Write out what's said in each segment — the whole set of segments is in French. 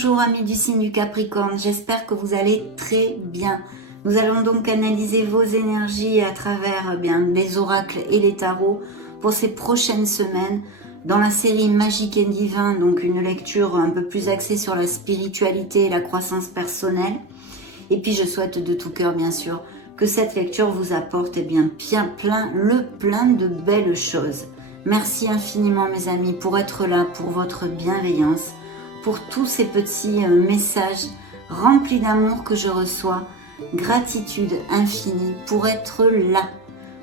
Bonjour amis du signe du Capricorne, j'espère que vous allez très bien. Nous allons donc analyser vos énergies à travers les oracles et les tarots pour ces prochaines semaines dans la série Magique et Divin, donc une lecture un peu plus axée sur la spiritualité et la croissance personnelle. Et puis je souhaite de tout cœur bien sûr que cette lecture vous apporte plein de belles choses. Merci infiniment mes amis pour être là, pour votre bienveillance, pour tous ces petits messages remplis d'amour que je reçois. Gratitude infinie pour être là.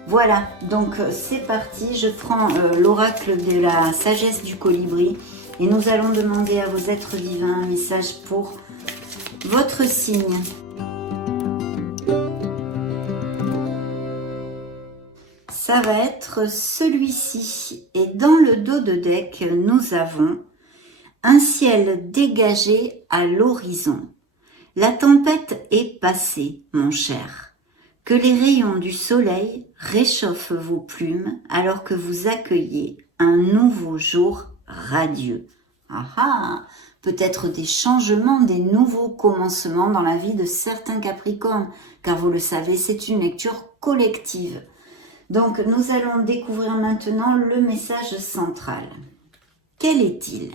Voilà, donc c'est parti, je prends l'oracle de la sagesse du colibri et nous allons demander à vos êtres divins un message pour votre signe. Ça va être celui-ci. Et dans le dos de deck, nous avons un ciel dégagé à l'horizon. La tempête est passée, mon cher. Que les rayons du soleil réchauffent vos plumes alors que vous accueillez un nouveau jour radieux. Peut-être des changements, des nouveaux commencements dans la vie de certains Capricornes, car vous le savez, c'est une lecture collective. Donc, nous allons découvrir maintenant le message central. Quel est-il?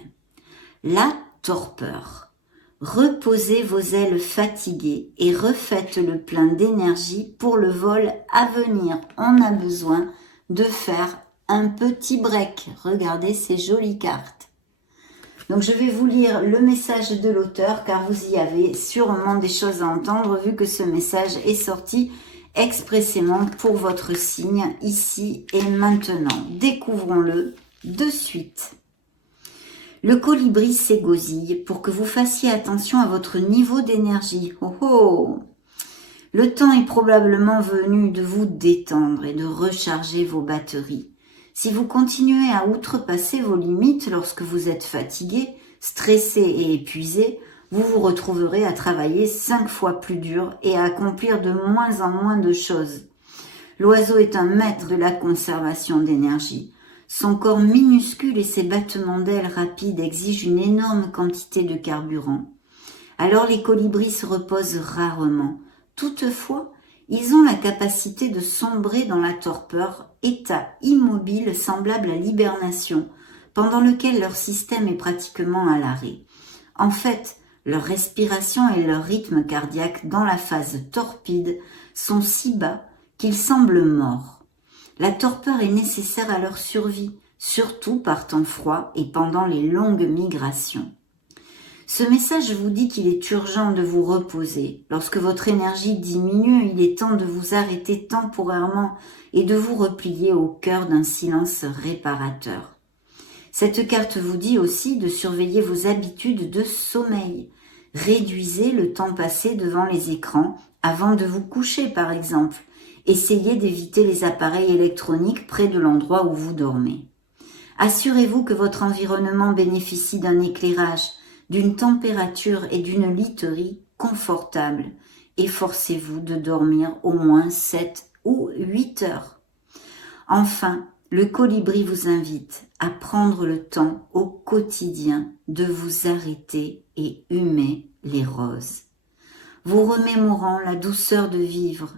La torpeur. Reposez vos ailes fatiguées et refaites le plein d'énergie pour le vol à venir. On a besoin de faire un petit break. Regardez ces jolies cartes. Donc, je vais vous lire le message de l'auteur car vous y avez sûrement des choses à entendre vu que ce message est sorti expressément pour votre signe ici et maintenant. Découvrons-le de suite. Le colibri s'égosille pour que vous fassiez attention à votre niveau d'énergie. Le temps est probablement venu de vous détendre et de recharger vos batteries. Si vous continuez à outrepasser vos limites lorsque vous êtes fatigué, stressé et épuisé, vous vous retrouverez à travailler 5 fois plus dur et à accomplir de moins en moins de choses. L'oiseau est un maître de la conservation d'énergie. Son corps minuscule et ses battements d'ailes rapides exigent une énorme quantité de carburant. Alors les colibris se reposent rarement. Toutefois, ils ont la capacité de sombrer dans la torpeur, état immobile semblable à l'hibernation, pendant lequel leur système est pratiquement à l'arrêt. En fait, leur respiration et leur rythme cardiaque dans la phase torpide sont si bas qu'ils semblent morts. La torpeur est nécessaire à leur survie, surtout par temps froid et pendant les longues migrations. Ce message vous dit qu'il est urgent de vous reposer. Lorsque votre énergie diminue, il est temps de vous arrêter temporairement et de vous replier au cœur d'un silence réparateur. Cette carte vous dit aussi de surveiller vos habitudes de sommeil. Réduisez le temps passé devant les écrans avant de vous coucher par exemple. Essayez d'éviter les appareils électroniques près de l'endroit où vous dormez. Assurez-vous que votre environnement bénéficie d'un éclairage, d'une température et d'une literie confortables. Efforcez-vous de dormir au moins 7 ou 8 heures. Enfin, le colibri vous invite à prendre le temps au quotidien de vous arrêter et humer les roses. Vous remémorant la douceur de vivre,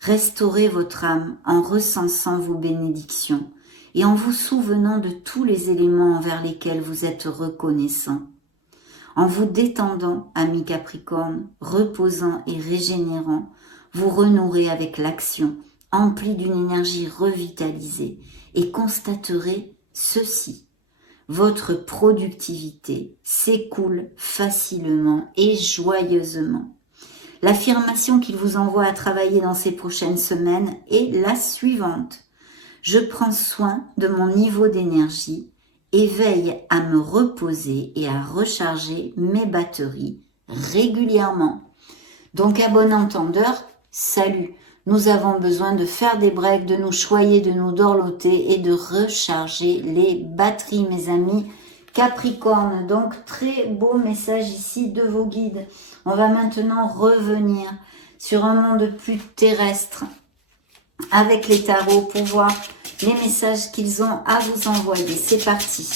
restaurez votre âme en recensant vos bénédictions et en vous souvenant de tous les éléments envers lesquels vous êtes reconnaissant. En vous détendant, amis Capricorne, reposant et régénérant, vous renouerez avec l'action, empli d'une énergie revitalisée, et constaterez ceci. Votre productivité s'écoule facilement et joyeusement. L'affirmation qu'il vous envoie à travailler dans ces prochaines semaines est la suivante. Je prends soin de mon niveau d'énergie et veille à me reposer et à recharger mes batteries régulièrement. Donc à bon entendeur, salut. Nous avons besoin de faire des breaks, de nous choyer, de nous dorloter et de recharger les batteries, mes amis Capricorne. Donc, très beau message ici de vos guides. On va maintenant revenir sur un monde plus terrestre avec les tarots pour voir les messages qu'ils ont à vous envoyer. C'est parti.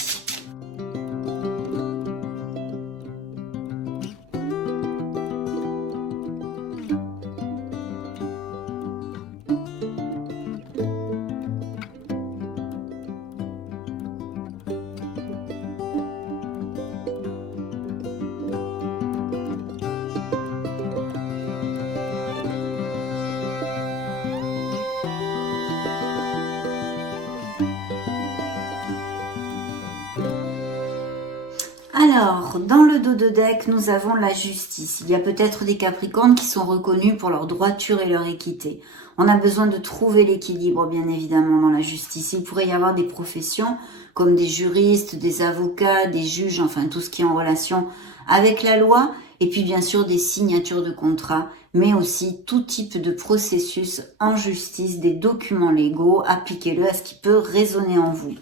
Alors, dans le dos de deck, nous avons la justice. Il y a peut-être des Capricornes qui sont reconnus pour leur droiture et leur équité. On a besoin de trouver l'équilibre, bien évidemment, dans la justice. Il pourrait y avoir des professions comme des juristes, des avocats, des juges, enfin tout ce qui est en relation avec la loi. Et puis bien sûr des signatures de contrats, mais aussi tout type de processus en justice, des documents légaux. Appliquez-le à ce qui peut résonner en vous.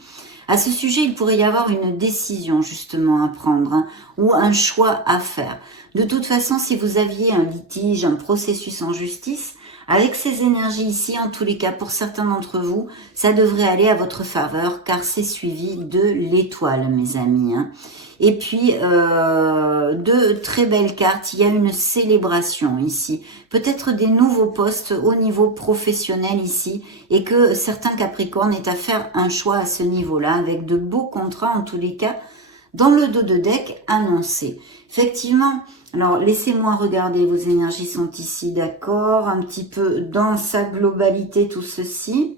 À ce sujet, il pourrait y avoir une décision justement à prendre, ou un choix à faire. De toute façon, si vous aviez un litige, un processus en justice, avec ces énergies ici, en tous les cas, pour certains d'entre vous, ça devrait aller à votre faveur, car c'est suivi de l'étoile, mes amis. Et puis, de très belles cartes, il y a une célébration ici. Peut-être des nouveaux postes au niveau professionnel ici, et que certains Capricornes aient à faire un choix à ce niveau-là, avec de beaux contrats, en tous les cas, dans le dos de deck annoncé. Effectivement, alors laissez-moi regarder, vos énergies sont ici, d'accord, un petit peu dans sa globalité tout ceci.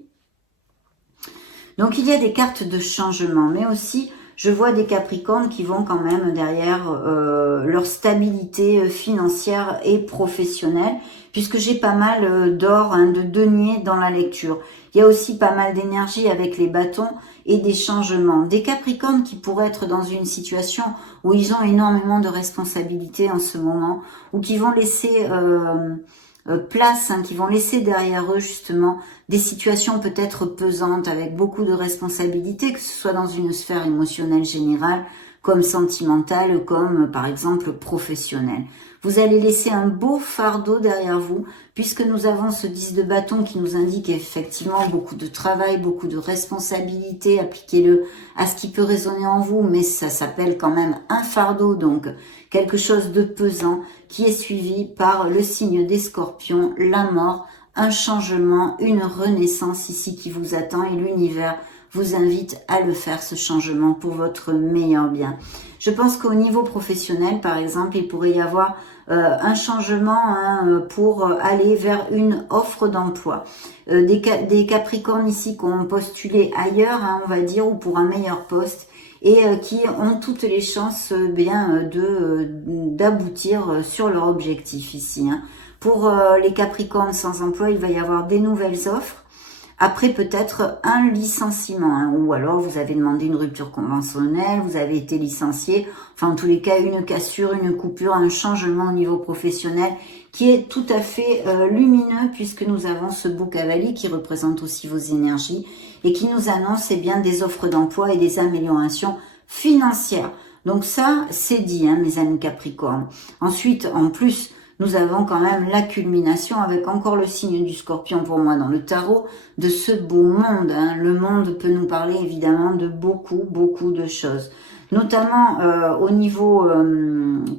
Donc il y a des cartes de changement, mais aussi je vois des Capricornes qui vont quand même derrière leur stabilité financière et professionnelle, puisque j'ai pas mal d'or, de deniers dans la lecture. Il y a aussi pas mal d'énergie avec les bâtons et des changements. Des Capricornes qui pourraient être dans une situation où ils ont énormément de responsabilités en ce moment, ou qui vont laisser place, qui vont laisser derrière eux justement des situations peut-être pesantes avec beaucoup de responsabilités, que ce soit dans une sphère émotionnelle générale, comme sentimentale, comme par exemple professionnelle. Vous allez laisser un beau fardeau derrière vous, puisque nous avons ce 10 de bâton qui nous indique effectivement beaucoup de travail, beaucoup de responsabilités. Appliquez-le à ce qui peut résonner en vous, mais ça s'appelle quand même un fardeau, donc quelque chose de pesant qui est suivi par le signe des Scorpions, la mort, un changement, une renaissance ici qui vous attend, et l'univers vous invite à le faire, ce changement, pour votre meilleur bien. Je pense qu'au niveau professionnel, par exemple, il pourrait y avoir un changement pour aller vers une offre d'emploi. Des Capricornes ici qui ont postulé ailleurs, on va dire, ou pour un meilleur poste, et qui ont toutes les chances d'aboutir sur leur objectif ici. Pour les Capricornes sans emploi, il va y avoir des nouvelles offres. Après, peut-être un licenciement, ou alors vous avez demandé une rupture conventionnelle, vous avez été licencié. Enfin, en tous les cas, une cassure, une coupure, un changement au niveau professionnel qui est tout à fait lumineux, puisque nous avons ce beau cavalier qui représente aussi vos énergies et qui nous annonce bien des offres d'emploi et des améliorations financières. Donc ça, c'est dit, mes amis Capricornes. Ensuite, en plus, nous avons quand même la culmination avec encore le signe du Scorpion pour moi dans le tarot de ce beau monde. Le monde peut nous parler évidemment de beaucoup de choses. Notamment au niveau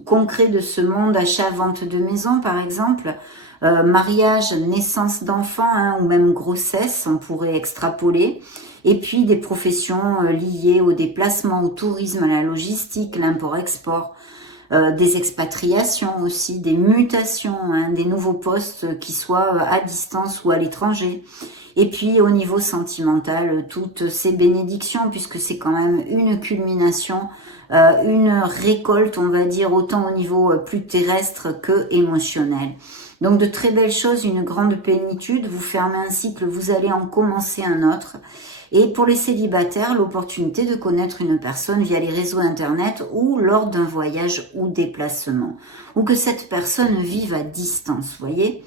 concret de ce monde, achat, vente de maison par exemple, mariage, naissance d'enfants ou même grossesse, on pourrait extrapoler. Et puis des professions liées au déplacement, au tourisme, à la logistique, l'import-export. Des expatriations aussi, des mutations, des nouveaux postes qui soient à distance ou à l'étranger. Et puis au niveau sentimental, toutes ces bénédictions, puisque c'est quand même une culmination, une récolte, on va dire, autant au niveau plus terrestre que émotionnel. Donc de très belles choses, une grande plénitude, vous fermez un cycle, vous allez en commencer un autre. Et pour les célibataires, l'opportunité de connaître une personne via les réseaux internet ou lors d'un voyage ou déplacement. Ou que cette personne vive à distance, voyez.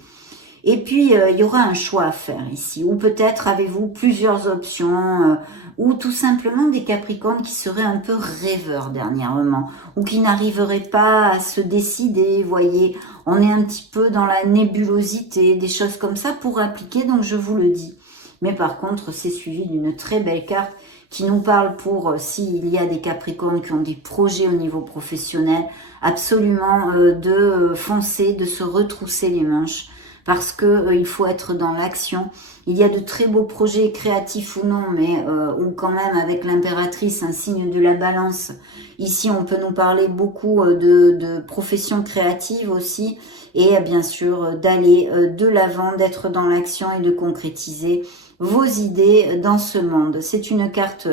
Et puis, il y aura un choix à faire ici. Ou peut-être avez-vous plusieurs options, ou tout simplement des Capricornes qui seraient un peu rêveurs dernièrement, ou qui n'arriveraient pas à se décider, voyez. On est un petit peu dans la nébulosité, des choses comme ça pour appliquer, donc je vous le dis. Mais par contre, c'est suivi d'une très belle carte qui nous parle pour, s'il y a des Capricornes qui ont des projets au niveau professionnel, absolument de foncer, de se retrousser les manches, parce que il faut être dans l'action. Il y a de très beaux projets créatifs ou non, mais ou quand même avec l'impératrice, un signe de la balance. Ici, on peut nous parler beaucoup de professions créatives aussi, et bien sûr d'aller de l'avant, d'être dans l'action et de concrétiser vos idées dans ce monde. C'est une carte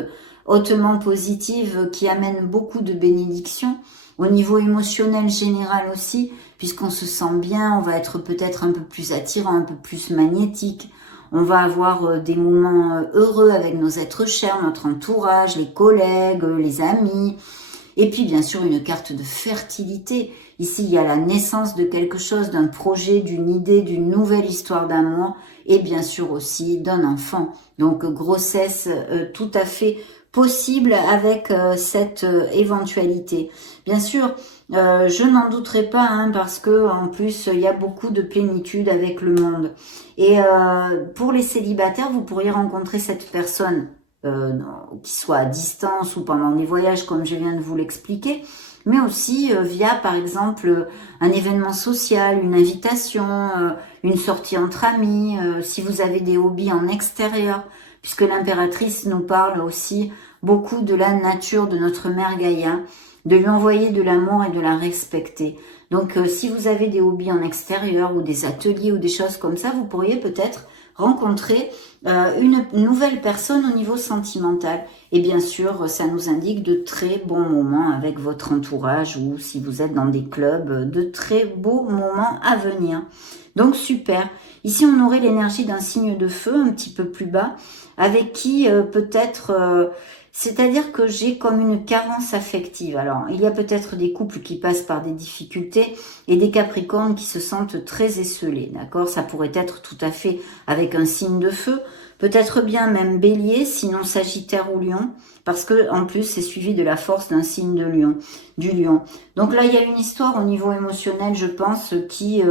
hautement positive qui amène beaucoup de bénédictions. Au niveau émotionnel général aussi, puisqu'on se sent bien, on va être peut-être un peu plus attirant, un peu plus magnétique. On va avoir des moments heureux avec nos êtres chers, notre entourage, les collègues, les amis. Et puis bien sûr une carte de fertilité. Ici il y a la naissance de quelque chose, d'un projet, d'une idée, d'une nouvelle histoire d'amour et bien sûr aussi d'un enfant. Donc grossesse tout à fait possible avec cette éventualité. Bien sûr, je n'en douterai pas parce que en plus il y a beaucoup de plénitude avec le monde. Et pour les célibataires, vous pourriez rencontrer cette personne qui soit à distance ou pendant des voyages comme je viens de vous l'expliquer, mais aussi via par exemple un événement social, une invitation, une sortie entre amis, si vous avez des hobbies en extérieur, puisque l'impératrice nous parle aussi beaucoup de la nature de notre mère Gaïa, de lui envoyer de l'amour et de la respecter. Donc si vous avez des hobbies en extérieur ou des ateliers ou des choses comme ça, vous pourriez peut-être rencontrer une nouvelle personne au niveau sentimental. Et bien sûr, ça nous indique de très bons moments avec votre entourage ou si vous êtes dans des clubs, de très beaux moments à venir. Donc super. Ici, on aurait l'énergie d'un signe de feu un petit peu plus bas, avec qui peut-être... c'est-à-dire que j'ai comme une carence affective. Alors, il y a peut-être des couples qui passent par des difficultés et des capricornes qui se sentent très esselés, d'accord? Ça pourrait être tout à fait avec un signe de feu, peut-être bien même bélier, sinon sagittaire ou lion, parce que en plus, c'est suivi de la force d'un signe de lion, du lion. Donc là, il y a une histoire au niveau émotionnel, je pense, qui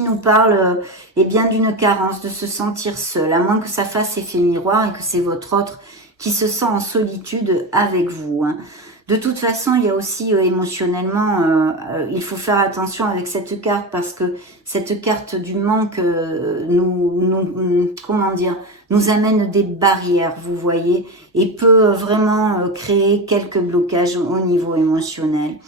nous parle bien d'une carence, de se sentir seul, à moins que ça fasse effet miroir et que c'est votre autre qui se sent en solitude avec vous. De toute façon, il y a aussi émotionnellement, il faut faire attention avec cette carte parce que cette carte du manque nous amène des barrières, vous voyez, et peut vraiment créer quelques blocages au niveau émotionnel.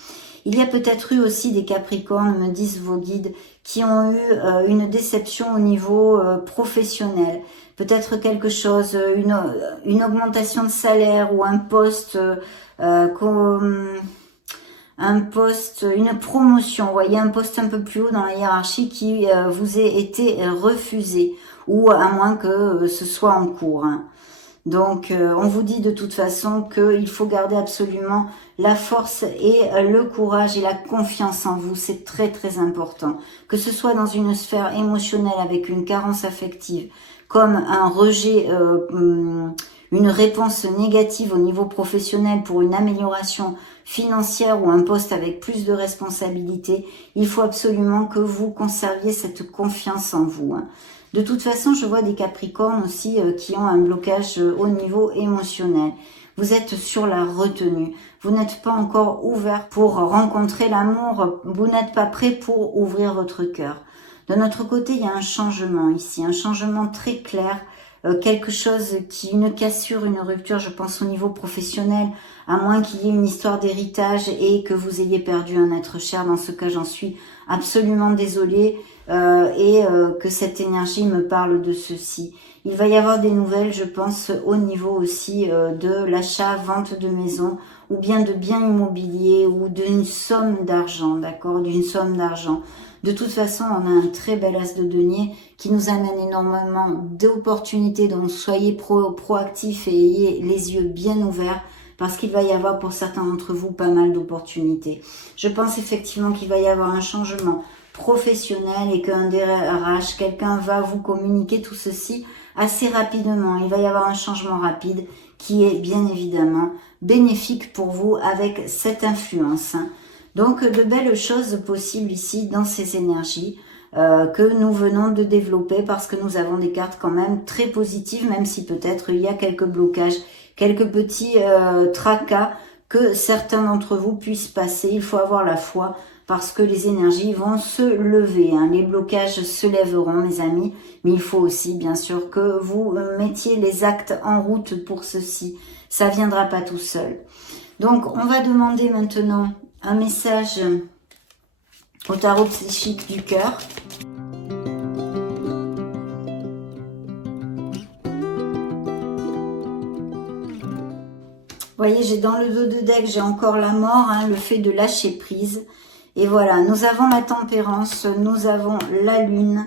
Il y a peut-être eu aussi des capricornes, me disent vos guides, qui ont eu une déception au niveau professionnel. Peut-être quelque chose, une augmentation de salaire ou un poste, une promotion, vous voyez, un poste un peu plus haut dans la hiérarchie qui vous ait été refusé, ou à moins que ce soit en cours. Donc, on vous dit de toute façon qu'il faut garder absolument la force et le courage et la confiance en vous. C'est très, très important. Que ce soit dans une sphère émotionnelle avec une carence affective, comme un rejet, une réponse négative au niveau professionnel pour une amélioration financière ou un poste avec plus de responsabilité, il faut absolument que vous conserviez cette confiance en vous. De toute façon, je vois des capricornes aussi qui ont un blocage au niveau émotionnel. Vous êtes sur la retenue. Vous n'êtes pas encore ouvert pour rencontrer l'amour. Vous n'êtes pas prêt pour ouvrir votre cœur. De notre côté, il y a un changement ici, un changement très clair, quelque chose une cassure, une rupture, je pense au niveau professionnel, à moins qu'il y ait une histoire d'héritage et que vous ayez perdu un être cher. Dans ce cas, j'en suis absolument désolée que cette énergie me parle de ceci. Il va y avoir des nouvelles, je pense, au niveau aussi de l'achat, vente de maison ou bien de biens immobiliers ou d'une somme d'argent, d'accord, d'une somme d'argent. De toute façon, on a un très bel as de denier qui nous amène énormément d'opportunités, donc soyez proactifs et ayez les yeux bien ouverts parce qu'il va y avoir pour certains d'entre vous pas mal d'opportunités. Je pense effectivement qu'il va y avoir un changement professionnel et qu'un DRH, quelqu'un va vous communiquer tout ceci assez rapidement. Il va y avoir un changement rapide qui est bien évidemment bénéfique pour vous avec cette influence. Donc de belles choses possibles ici dans ces énergies que nous venons de développer parce que nous avons des cartes quand même très positives, même si peut-être il y a quelques blocages, quelques petits tracas que certains d'entre vous puissent passer. Il faut avoir la foi parce que les énergies vont se lever. Les blocages se lèveront, mes amis, mais il faut aussi bien sûr que vous mettiez les actes en route pour ceci. Ça viendra pas tout seul. Donc on va demander maintenant un message au tarot psychique du cœur. voyez, j'ai dans le dos de deck, j'ai encore la mort, hein, le fait de lâcher prise. Et voilà, nous avons la tempérance, nous avons la lune,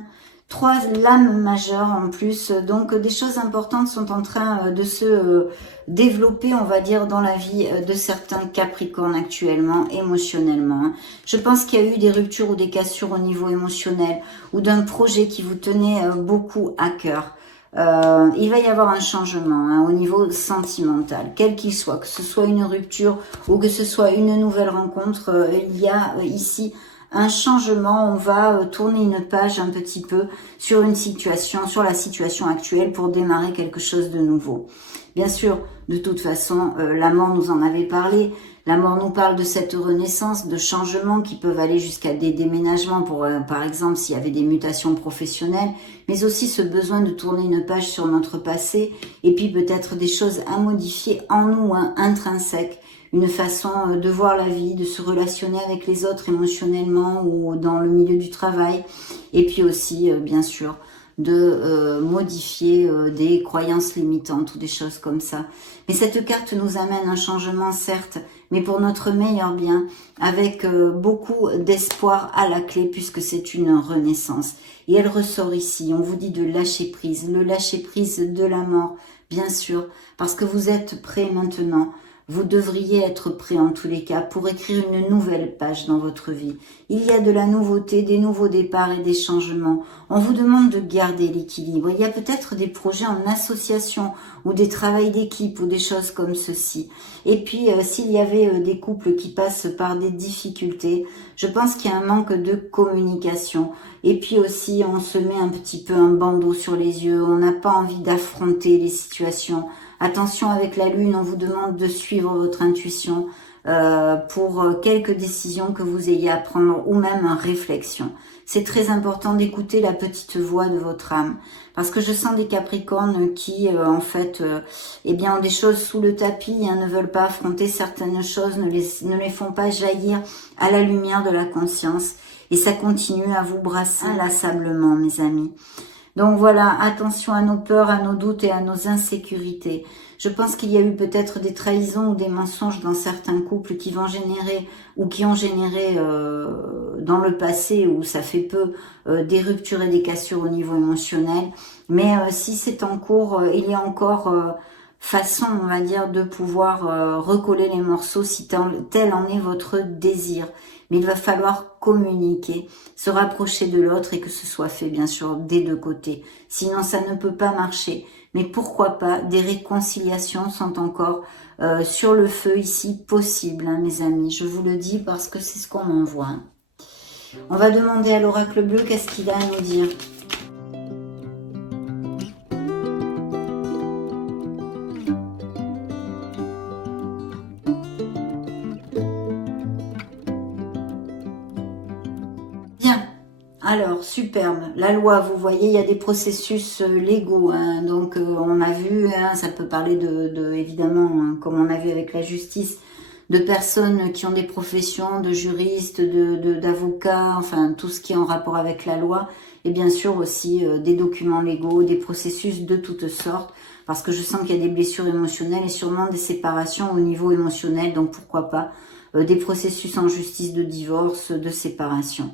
3 lames majeures en plus. Donc des choses importantes sont en train de se développer, on va dire, dans la vie de certains Capricornes actuellement, émotionnellement. Je pense qu'il y a eu des ruptures ou des cassures au niveau émotionnel ou d'un projet qui vous tenait beaucoup à cœur. Il va y avoir un changement, hein, au niveau sentimental, quel qu'il soit, que ce soit une rupture ou que ce soit une nouvelle rencontre. Il y a ici un changement. On va tourner une page un petit peu sur une situation, sur la situation actuelle pour démarrer quelque chose de nouveau. Bien sûr, de toute façon, la mort nous en avait parlé. La mort nous parle de cette renaissance, de changements qui peuvent aller jusqu'à des déménagements pour, par exemple, s'il y avait des mutations professionnelles, mais aussi ce besoin de tourner une page sur notre passé et puis peut-être des choses à modifier en nous, hein, intrinsèques, une façon de voir la vie, de se relationner avec les autres émotionnellement ou dans le milieu du travail, et puis aussi, bien sûr, de modifier des croyances limitantes ou des choses comme ça. Mais cette carte nous amène un changement, certes, mais pour notre meilleur bien, avec beaucoup d'espoir à la clé, puisque c'est une renaissance. Et elle ressort ici, on vous dit de lâcher prise, le lâcher prise de la mort, bien sûr, parce que vous êtes prêts maintenant. Vous devriez être prêt en tous les cas pour écrire une nouvelle page dans votre vie. Il y a de la nouveauté, des nouveaux départs et des changements. On vous demande de garder l'équilibre. Il y a peut-être des projets en association ou des travails d'équipe ou des choses comme ceci. Et puis, s'il y avait des couples qui passent par des difficultés, je pense qu'il y a un manque de communication. Et puis aussi, on se met un petit peu un bandeau sur les yeux. On n'a pas envie d'affronter les situations. Attention avec la lune, on vous demande de suivre votre intuition pour quelques décisions que vous ayez à prendre ou même en réflexion. C'est très important d'écouter la petite voix de votre âme parce que je sens des Capricornes qui en fait eh bien, ont des choses sous le tapis, hein, ne veulent pas affronter certaines choses, ne les font pas jaillir à la lumière de la conscience et ça continue à vous brasser inlassablement, mes amis. Donc voilà, attention à nos peurs, à nos doutes et à nos insécurités. Je pense qu'il y a eu peut-être des trahisons ou des mensonges dans certains couples qui vont générer ou qui ont généré dans le passé où ça fait peu des ruptures et des cassures au niveau émotionnel. Mais si c'est en cours, il y a encore façon, on va dire, de pouvoir recoller les morceaux si tel en est votre désir. Mais il va falloir communiquer, se rapprocher de l'autre et que ce soit fait, bien sûr, des deux côtés. Sinon, ça ne peut pas marcher. Mais pourquoi pas, des réconciliations sont encore sur le feu ici, possibles, hein, mes amis. Je vous le dis parce que c'est ce qu'on en voit. On va demander à l'oracle bleu qu'est-ce qu'il a à nous dire. Alors, superbe. La loi, vous voyez, il y a des processus légaux. Hein, donc, on a vu, hein, ça peut parler évidemment, hein, comme on a vu avec la justice, de personnes qui ont des professions, de juristes, d'avocats, enfin, tout ce qui est en rapport avec la loi. Et bien sûr aussi des documents légaux, des processus de toutes sortes. Parce que je sens qu'il y a des blessures émotionnelles et sûrement des séparations au niveau émotionnel. Donc, pourquoi pas des processus en justice de divorce, de séparation.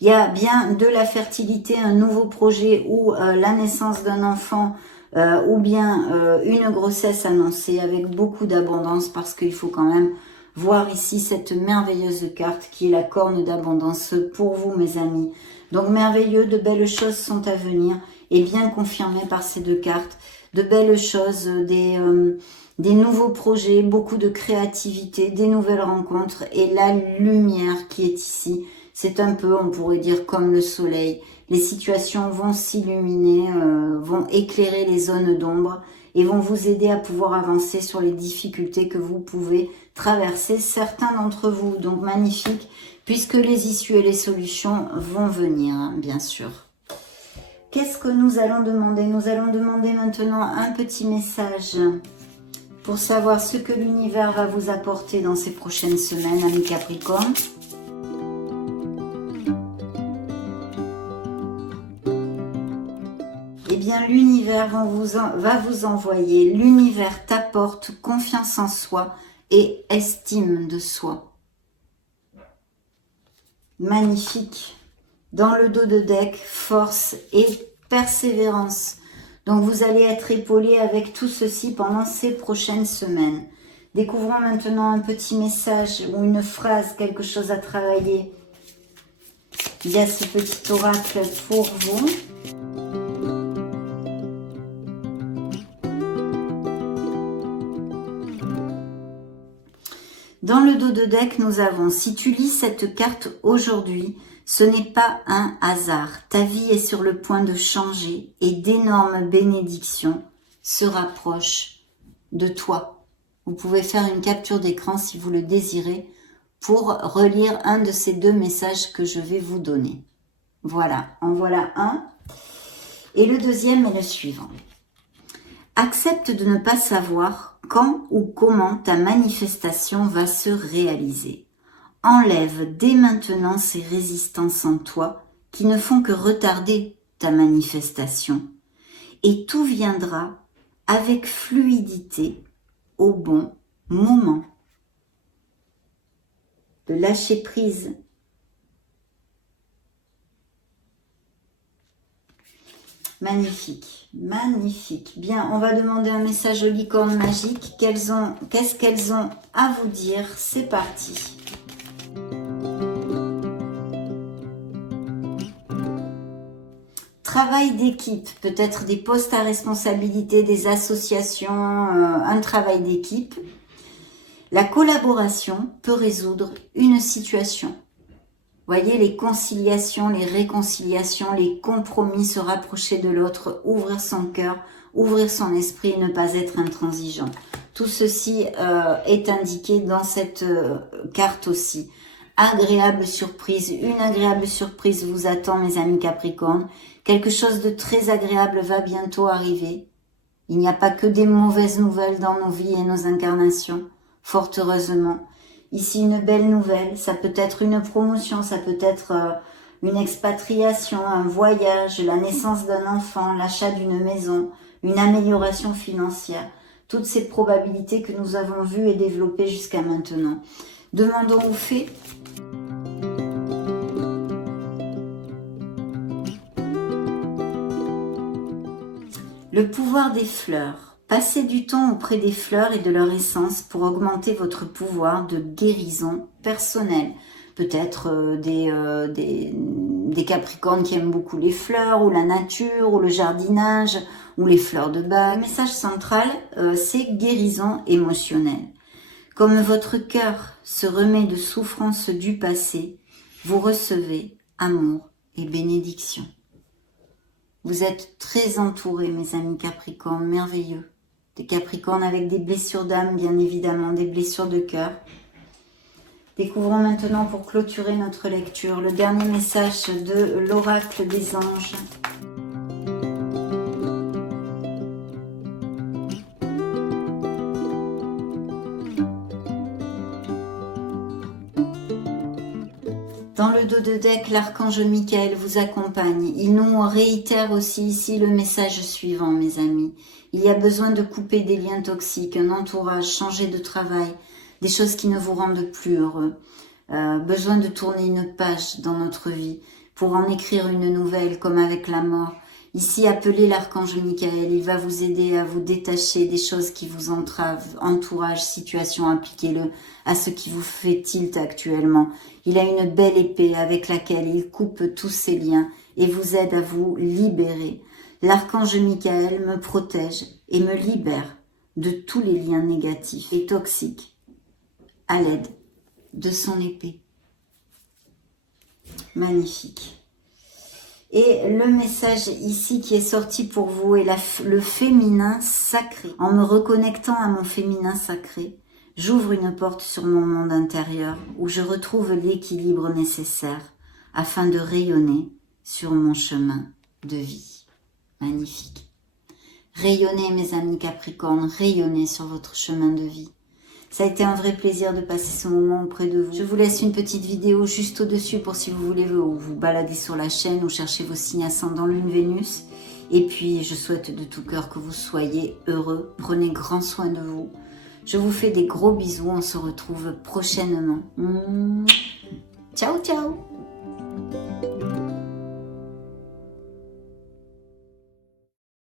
Il y a bien de la fertilité, un nouveau projet ou la naissance d'un enfant ou bien une grossesse annoncée avec beaucoup d'abondance parce qu'il faut quand même voir ici cette merveilleuse carte qui est la corne d'abondance pour vous, mes amis. Donc merveilleux, de belles choses sont à venir et bien confirmées par ces deux cartes. De belles choses, des nouveaux projets, beaucoup de créativité, des nouvelles rencontres et la lumière qui est ici. C'est un peu, on pourrait dire, comme le soleil. Les situations vont s'illuminer, vont éclairer les zones d'ombre et vont vous aider à pouvoir avancer sur les difficultés que vous pouvez traverser, certains d'entre vous. Donc magnifique, puisque les issues et les solutions vont venir, hein, bien sûr. Qu'est-ce que nous allons demander? Nous allons demander maintenant un petit message pour savoir ce que l'univers va vous apporter dans ces prochaines semaines, amis Capricorne. eh bien l'univers va vous envoyer, l'univers t'apporte confiance en soi et estime de soi. Magnifique. Dans le dos de deck, force et persévérance. Donc vous allez être épaulé avec tout ceci pendant ces prochaines semaines. Découvrons maintenant un petit message ou une phrase, quelque chose à travailler. Il y a ce petit oracle pour vous. Dans le dos de deck, nous avons, si tu lis cette carte aujourd'hui, ce n'est pas un hasard. Ta vie est sur le point de changer et d'énormes bénédictions se rapprochent de toi. Vous pouvez faire une capture d'écran si vous le désirez pour relire un de ces deux messages que je vais vous donner. Voilà, en voilà un. Et le deuxième est le suivant. Accepte de ne pas savoir quand ou comment ta manifestation va se réaliser. Enlève dès maintenant ces résistances en toi qui ne font que retarder ta manifestation. Et tout viendra avec fluidité au bon moment. De lâcher prise. Magnifique, magnifique. Bien, on va demander un message aux licornes magiques. Qu'est-ce qu'elles ont à vous dire? C'est parti. Travail d'équipe, peut-être des postes à responsabilité, des associations, un travail d'équipe. La collaboration peut résoudre une situation. Voyez, les conciliations, les réconciliations, les compromis, se rapprocher de l'autre, ouvrir son cœur, ouvrir son esprit et ne pas être intransigeant. Tout ceci est indiqué dans cette carte aussi. Agréable surprise, une agréable surprise vous attend, mes amis Capricorne. Quelque chose de très agréable va bientôt arriver. Il n'y a pas que des mauvaises nouvelles dans nos vies et nos incarnations, fort heureusement. Ici, une belle nouvelle, ça peut être une promotion, ça peut être une expatriation, un voyage, la naissance d'un enfant, l'achat d'une maison, une amélioration financière. Toutes ces probabilités que nous avons vues et développées jusqu'à maintenant. Demandons aux fées. Le pouvoir des fleurs. Passez du temps auprès des fleurs et de leur essence pour augmenter votre pouvoir de guérison personnelle. Peut-être des Capricornes qui aiment beaucoup les fleurs, ou la nature, ou le jardinage, ou les fleurs de bac. Le message central, c'est guérison émotionnelle. Comme votre cœur se remet de souffrances du passé, vous recevez amour et bénédiction. Vous êtes très entourés, mes amis Capricornes, merveilleux. Des Capricornes avec des blessures d'âme, bien évidemment, des blessures de cœur. Découvrons maintenant, pour clôturer notre lecture, le dernier message de l'oracle des anges. Dans le dos de deck, l'archange Michael vous accompagne. Il nous réitère aussi ici le message suivant, mes amis. Il y a besoin de couper des liens toxiques, un entourage, changer de travail, des choses qui ne vous rendent plus heureux. Besoin de tourner une page dans notre vie pour en écrire une nouvelle, comme avec la mort. Ici, appelez l'archange Michael. Il va vous aider à vous détacher des choses qui vous entravent, entourage, situation, appliquez-le à ce qui vous fait tilt actuellement. Il a une belle épée avec laquelle il coupe tous ces liens et vous aide à vous libérer. L'archange Michael me protège et me libère de tous les liens négatifs et toxiques à l'aide de son épée. Magnifique. Et le message ici qui est sorti pour vous est le féminin sacré. En me reconnectant à mon féminin sacré, j'ouvre une porte sur mon monde intérieur où je retrouve l'équilibre nécessaire afin de rayonner sur mon chemin de vie. Magnifique. Rayonnez, mes amis Capricornes, rayonnez sur votre chemin de vie. Ça a été un vrai plaisir de passer ce moment auprès de vous. Je vous laisse une petite vidéo juste au-dessus pour si vous voulez vous balader sur la chaîne ou chercher vos signes ascendant Lune Vénus. Et puis, je souhaite de tout cœur que vous soyez heureux. Prenez grand soin de vous. Je vous fais des gros bisous. On se retrouve prochainement. Ciao, ciao!